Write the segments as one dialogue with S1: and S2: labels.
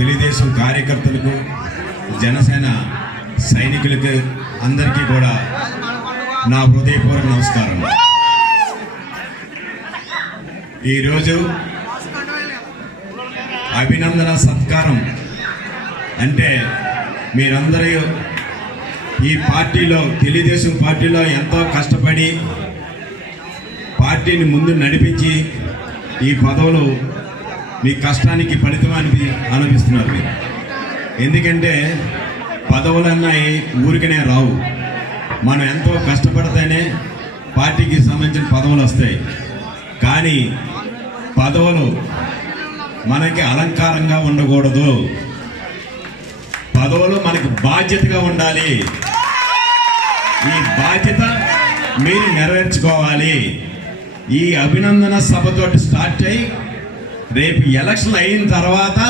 S1: తెలుగుదేశం కార్యకర్తలకు జనసేన సైనికులకు అందరికీ కూడా నా హృదయపూర్వక నమస్కారం. ఈరోజు అభినందన సత్కారం అంటే మీరందరూ ఈ పార్టీలో తెలుగుదేశం పార్టీలో ఎంతో కష్టపడి పార్టీని ముందు నడిపించి ఈ పదవులు మీ కష్టానికి ఫలితం అనిపి అనిపిస్తున్నారు మీరు. ఎందుకంటే పదవులన్నాయి ఊరికనే రావు. మనం ఎంతో కష్టపడితేనే పార్టీకి సంబంధించిన పదవులు వస్తాయి. కానీ పదవులు మనకి అలంకారంగా ఉండకూడదు. పదవులు మనకి బాధ్యతగా ఉండాలి. ఈ బాధ్యత మీరు నెరవేర్చుకోవాలి. ఈ అభినందన సభతోటి స్టార్ట్ అయ్యి రేపు ఎలక్షన్ అయిన తర్వాత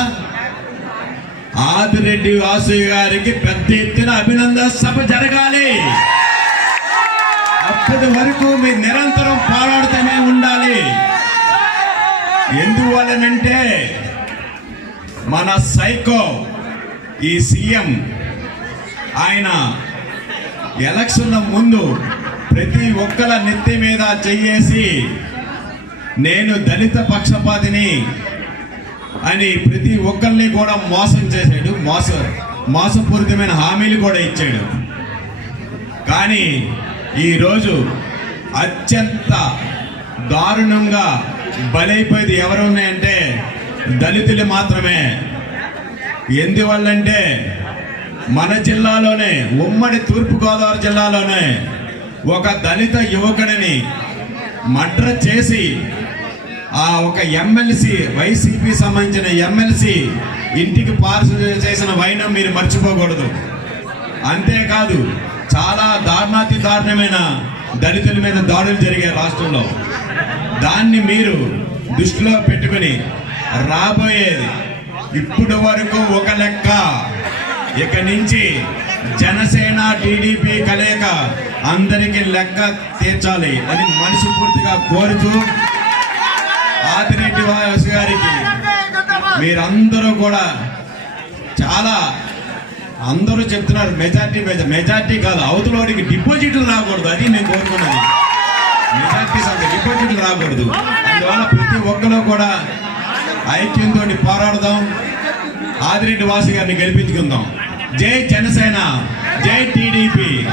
S1: ఆదిరెడ్డి వాసు గారికి పెద్ద ఎత్తున అభినందన సభ జరగాలి. అప్పటి వరకు మీరు నిరంతరం పోరాడుతూనే ఉండాలి. ఎందువలనంటే మన సైకో ఈ సీఎం ఆయన ఎలక్షన్ల ముందు ప్రతి ఒక్కల నెత్తి మీద చెయ్యేసి నేను దళిత పక్షపాతిని అని ప్రతి ఒక్కరిని కూడా మోసం చేశాడు. మోస మోసపూరితమైన హామీలు కూడా ఇచ్చాడు. కానీ ఈరోజు అత్యంత దారుణంగా బలైపోయేది ఎవరు ఉన్నాయంటే దళితులు మాత్రమే. ఎందువల్లంటే మన జిల్లాలోనే ఉమ్మడి తూర్పుగోదావరి జిల్లాలోనే ఒక దళిత యువకుడిని మడ్ర చేసి ఆ ఒక ఎమ్మెల్సీ వైసీపీ సంబంధించిన ఎమ్మెల్సీ ఇంటికి పార్సల్ చేసిన వైనం మీరు మర్చిపోకూడదు. అంతేకాదు చాలా దారుణాతి దారుణమైన దళితుల మీద దాడులు జరిగాయి రాష్ట్రంలో. దాన్ని మీరు దృష్టిలో పెట్టుకుని రాబోయేది ఇప్పుడు వరకు ఒక లెక్క. ఇక నుంచి జనసేన టీడీపీ కలయిక అందరికీ లెక్క తీర్చాలి అని మనస్ఫూర్తిగా కోరుతూ ఆదిరెడ్డి వాసు గారికి మీరందరూ కూడా చాలా అందరూ చెప్తున్నారు మెజార్టీ మెజార్ మెజార్టీ కాదు అవతలోడికి డిపాజిట్లు రాకూడదు అది నేను కోరుకున్నది. మెజార్టీస్ అంత డిపాజిట్లు రాకూడదు. అందువల్ల ప్రతి ఒక్కరూ కూడా ఐక్యంతో పోరాడదాం. ఆదిరెడ్డి వాసు గారిని గెలిపించుకుందాం. జై జనసేన జై టీడీపీ.